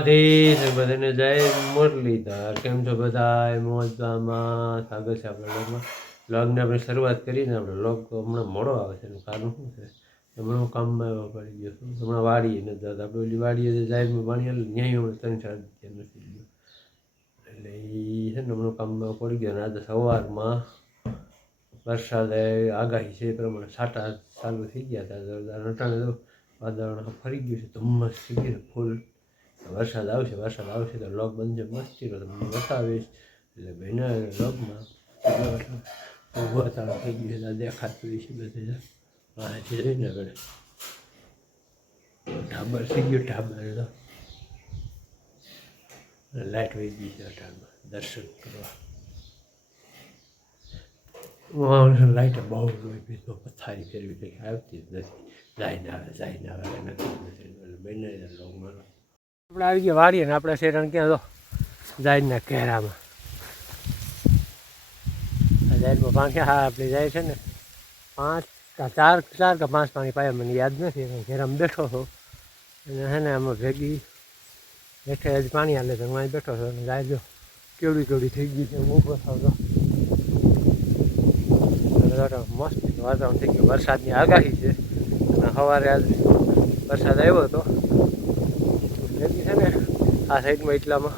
દ્વારકાધીશ બધાને જય મુરલીધર. કેમ છો બધા? મોજમાં સ્વાગત છે આપણા વ્લોગમાં. વ્લોગને આપણે શરૂઆત કરીને આપણે વ્લોગ હમણાં મોડો આવે છે. એનું કારણ શું છે? હમણાં હું કામમાં એવો પડી ગયો છું. હમણાં વાડીએ નથી જતા. આપણે ઓલી વાડીએ જે જાહેરમાં પાણી હાલે ન્યાય હમણાં 3-4 દિવસ નથી ગયો. એટલે એ છે ને હમણાં કામમાં પડી ગયો. અને આજે સવારમાં વરસાદે આગાહી છે એ પ્રમાણે છાંટા ચાલુ થઈ ગયા હતા. જોરદાર અટાણે તો વાતાવરણ ફરી ગયું છે. ધુમ્મસ થઈ ગયું ફૂલ. વરસાદ આવશે તો લોક બનશે મસ્તી તમને બતાવીશ. એટલે ભાઈના લોગમાં વાતાવરણ થઈ ગયું છે. દેખાતું છે બધે વાંચી રહીને આપણે ઢાબર થઈ ગયું. ઢાબર તો લાઇટ વહી ગઈ છે અટાણમાં દર્શન કરવા. લાઇટ બહુ લોહી તો પથારી ફેરવી કંઈ આવતી જ નથી. જાય ને આવે નથી બને લોગમાં આપણે આવી ગયા વાળીએ ને આપણે શેરણ ક્યાં તો જાયના કેરામાં. જાહેરમાં પાણી હા આપણે જાય છે ને 4 કે 5 પાણી પાયા મને યાદ નથી. ઘેરામાં બેઠો છો અને હે ને આમાં ભેગી હેઠે જ પાણી હાલે તો હું બેઠો છો અને ગાય જો કેવડી થઈ ગઈ છે. ઊભો થાવ તો મસ્ત વાતાવરણ થઈ ગયું. વરસાદની આગાહી છે અને સવારે આજ વરસાદ આવ્યો હતો. ભેગી છે ને આ સાઈડમાં એટલામાં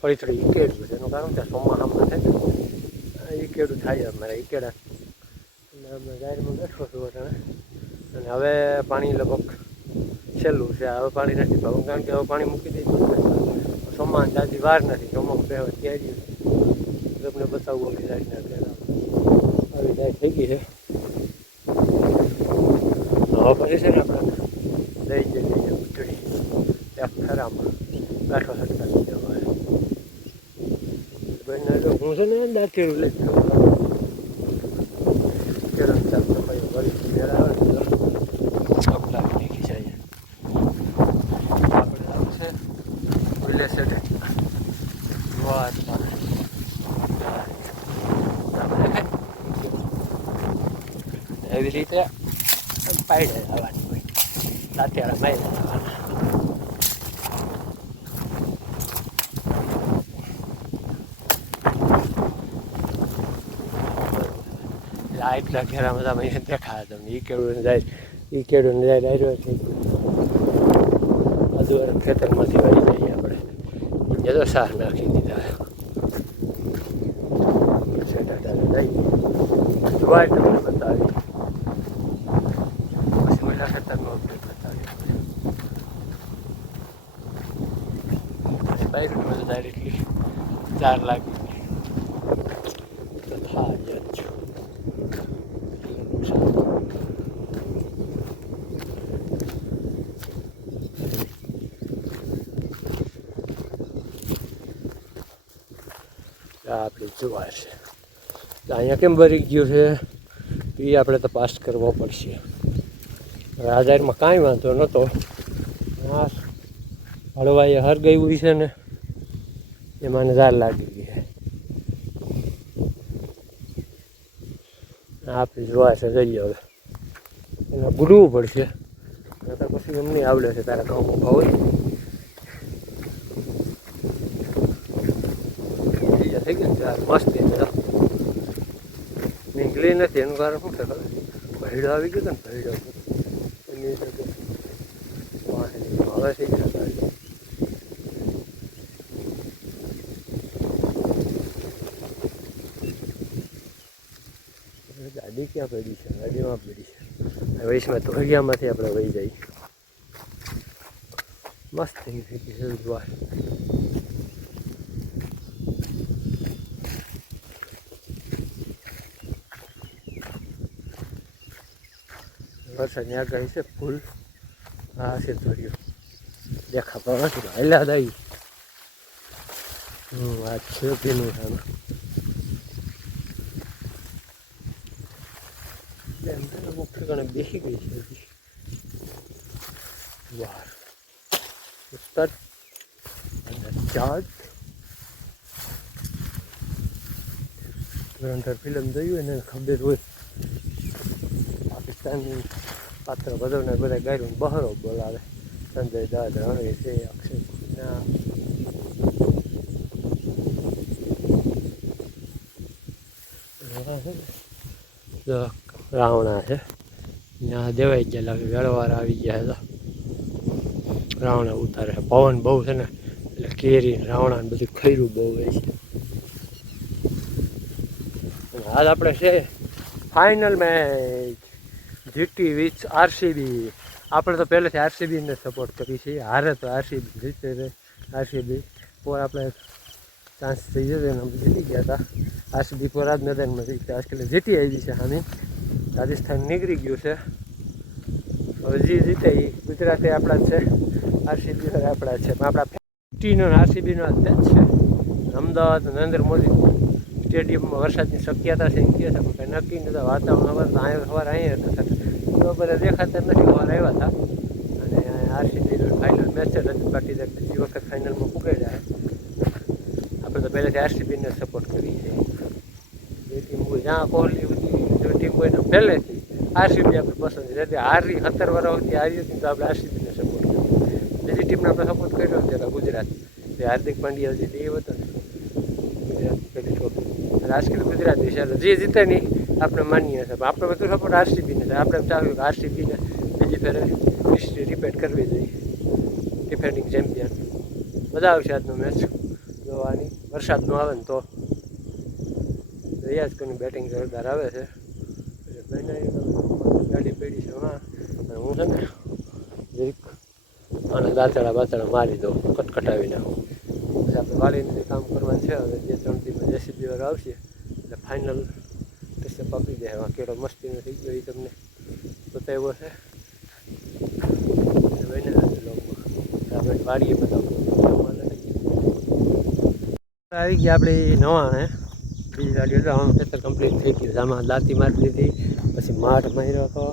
થોડી ઈકેડું છે. એનું કારણ કે ચોમાસામાં છે ને ઈકેડું થાય અમારે ઈકેડા. અને અમે ગાયરમાં બેઠો છું અટાણે. અને હવે પાણી લગભગ છેલ્લું છે. હવે પાણી નથી પાવું કારણ કે હવે પાણી મૂકી દીધું. ચોમાસાની જાજી વાર નથી. ચોમાસું પહેવા તૈયારી તમને બતાવવું આવી જાય ને આવી જાય થઈ ગઈ છે. હવે પછી છે ને આપણે લઈ જઈએ ઉતરી એક ખરામાં બેઠો સરકાર જવા. હું છે ને દાંતીરું લઈ કેળમ ચાલતો ભાઈ વળી મેળ આવે ને અપલાવી નાખી જાય. આપણે આવશે વિલેશે વાત એવી રીતે પાડે આવવાની હોય. દાંતિયાળા મારી આવવાના. એટલા ઘેરામાં તમે દેખાય તમને ઈ કેળું જાય ડાયરો થઈ ગયું. હજુ ખેતરમાંથી વળી જઈએ આપણે. એ તો સાર નાખી દીધા જોવાય તમને બતાવી. પછી ઓલા ખેતરનો અપડેટ બતાવી. પછી બાયરું બધું ડાયરેક્ટલી 4 લાગી તો થાય જ. આપણે જોવા છે અહીંયા કેમ ભરી ગયું છે એ આપણે તપાસ કરવો પડશે. આ જાહેરમાં કાંઈ વાંધો નહોતો. આ હળવાએ હર ગયું છે ને એમાં નજાર લાગી ગઈ છે. આપણે જોવા છે જઈએ હવે એને ગુડવું પડશે. તો પછી એમને આવડે છે તારા ઘઉં ઉભા હોય થઈ ગયું મસ્ત નીકળી નથી. એનું કારણ શું છે ખબર? ભેડો આવી ગયો ને ભેડો એની સાથે હવે થઈ ગયા. ગાડી ક્યાં પડી છે? ગાડીમાં પડી છે. વૈશમાં ધોળિયામાંથી આપણે વહી જઈએ. મસ્ત થઈ ગઈ છે જોવા. વરસાદની આગાહી છે ફૂલ. હા છે ધોળિયો દેખાતો નથી. હાલ્યા દઈ વાત છે ભીનું આમાં. મુખ્ય ગણે બેસી ગઈ છે. વાહ ઉસ્તાદ ચાર્જ ધુરંધર ફિલ્મ જોયું એને ખબર હોય. પાકિસ્તાની પાત્ર બધાને બધા ગાયરું બહારો બોલાવે. સંજય દાદા રણવીર છે અક્ષય ના રાવણા છે ત્યાં દેવાઈ ગયા લાગે વેળવાર આવી ગયા તો રાવણા ઉતારે પવન બહુ છે ને એટલે કેરી રાવણા ને બધું ખૈરું બહુ હોય છે. હાલ આપણે છે final match GT with RCB. આપણે તો પહેલેથી આરસીબીને સપોર્ટ કરી છે, હારે તો આરસીબી જીતે છે. આરસીબી પર આપણે ચાન્સ થઈ જતો એને જીતી ગયા હતા. આરસીબી પર જ મેદાનમાં આજકાલ જીતી આવી છે સામે. રાજસ્થાન નીકળી ગયું છે. હવે જે જીતે એ ગુજરાતે આપણા જ છે, આરસીબી આપણા જ છે. આપણા જીટીનો આરસીબીનો જ મેચ છે. અમદાવાદ નરેન્દ્ર મોદી સ્ટેડિયમમાં વરસાદની શક્યતા છે એમ કહે છે, કંઈ નક્કી નથી. વાતાવરણ સવારે અહીંયા હતા બરાબર દેખાતા નથી. સવારે આવ્યા હતા અને આરસીબી ફાઇનલ મેચ છે. રજત પાટીદાર બીજી વખત ફાઇનલમાં પૂગે જાય. આપણે તો પહેલેથી આરસીબીને સપોર્ટ કરીએ છીએ. જે ટીમ હોય જ્યાં કોહલી જો ટીમ હોય ને પહેલેથી આરસીબી આપણે પસંદ છે. હારી 17 વર્ષ સુધી હારી હતી તો આપણે આરસીબીને સપોર્ટ કર્યો. બીજી ટીમને આપણે સપોર્ટ કર્યો છે ગુજરાત. જે હાર્દિક પંડ્યા જે દેવ હતો ને ગુજરાત પહેલી ટ્રોફી અને આજકાલ ગુજરાતી છે. જે જીતે નહીં આપણે માનીએ છીએ. આપણે બધું સપોર્ટ આરસીબીને છે. આપણે ચાલ્યું કે આરસીબીને બીજી ફેરે હિસ્ટ્રી રિપીટ કરવી જોઈએ. Defending champion. મજા આવશે આજનો મેચ જોવાની. વરસાદ ન આવે ને તો રિયાઝ કોની બેટિંગ જોરદાર આવે છે. ગાડી પડી છે હા અને હું છે ને જરીક અને દાંતડા મારી દઉં, કટકટાવી નાખું. પછી આપણે વાળીને કામ કરવાનું છે. હવે 2-3 દિવસમાં જેસીબી વાળો આવશે એટલે ફાઇનલ ટેસ્ટ આપી દે. એમાં કેળો મસ્તીનો થઈ ગયો એ તમને બતાવ્યો છે. આપણે વાડીએ બતાવું આવી ગયા આપણે નવા હે બીજી ગાડી હતો. આમાં ખેતર કમ્પ્લીટ થઈ ગયું. આમાં દાંતી મારી લીધી, પછી માઠ માર્યો હતો.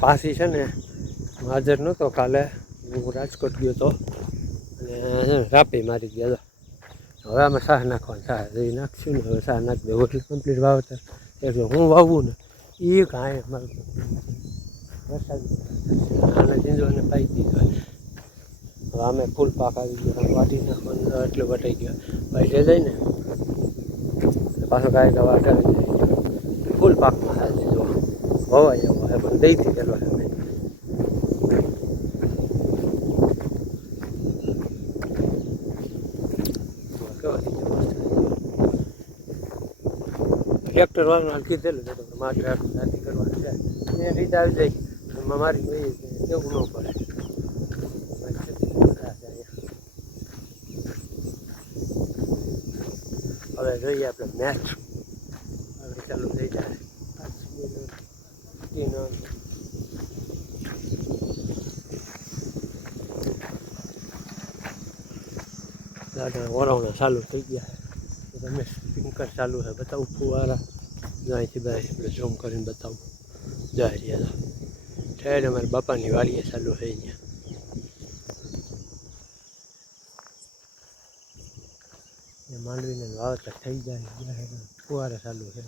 પાછી છે ને હાજર નહોતો કાલે, હું રાજકોટ ગયો હતો અને રાપી મારી ગયા હતો. હવે આમાં સાહ નાખવાનું સાહ જઈ નાખશું ને. હવે સાહ નાખી દેવું એટલે કમ્પ્લીટ વાવતર. એટલે હું વાવવું ને એ કાંઈ અમારું વરસાદ આને ચીંજોને પાઈ દીધો. હવે અમે ફૂલ પાક આવી ગયો, વાટી નાખવાનું એટલું વટાઈ ગયો. ભાઈ જે જાય ને પાછો કાંઈ દવા હટાવી જાય. ફૂલ પાકમાં હાજી જો વવાઈ જવો એ પણ દઈથી કરવા અમે ટ્રેક્ટર વાળવાનું કીધેલું છે તો મારે દાંતી કરવાની છે. એ રીતે આવી જાય મારી કેવું ન પડે. હવે જોઈએ આપણે મેચ હવે ચાલુ થઈ જાય. દાદા વરાવણા ચાલુ થઈ ગયા છે. તમે સ્પિંકર ચાલુ છે બતાવું ફુવારા અહીંથી બધા આપણે ઝૂમ કરીને બતાવું. જાય રહ્યા ઠેર અમારા બાપાની વાડીએ ચાલુ છે અહીંયા. માંડવીને વાવતર થઈ જાય. ફુવારા ચાલુ છે.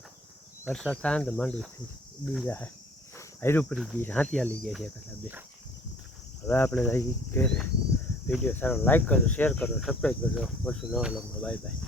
વરસાદ થાય ને તો માંડવી બી જાય. હાયરું પડી ગઈ છે, હાથી હાલી ગયા છે કદાચ બે. હવે આપણે જઈએ ઘરે. વિડીયો સારો લાઈક કરો, શેર કરો, સબસ્ક્રાઈબ કરજો. મળશું નવા લોગમાં. Bye bye.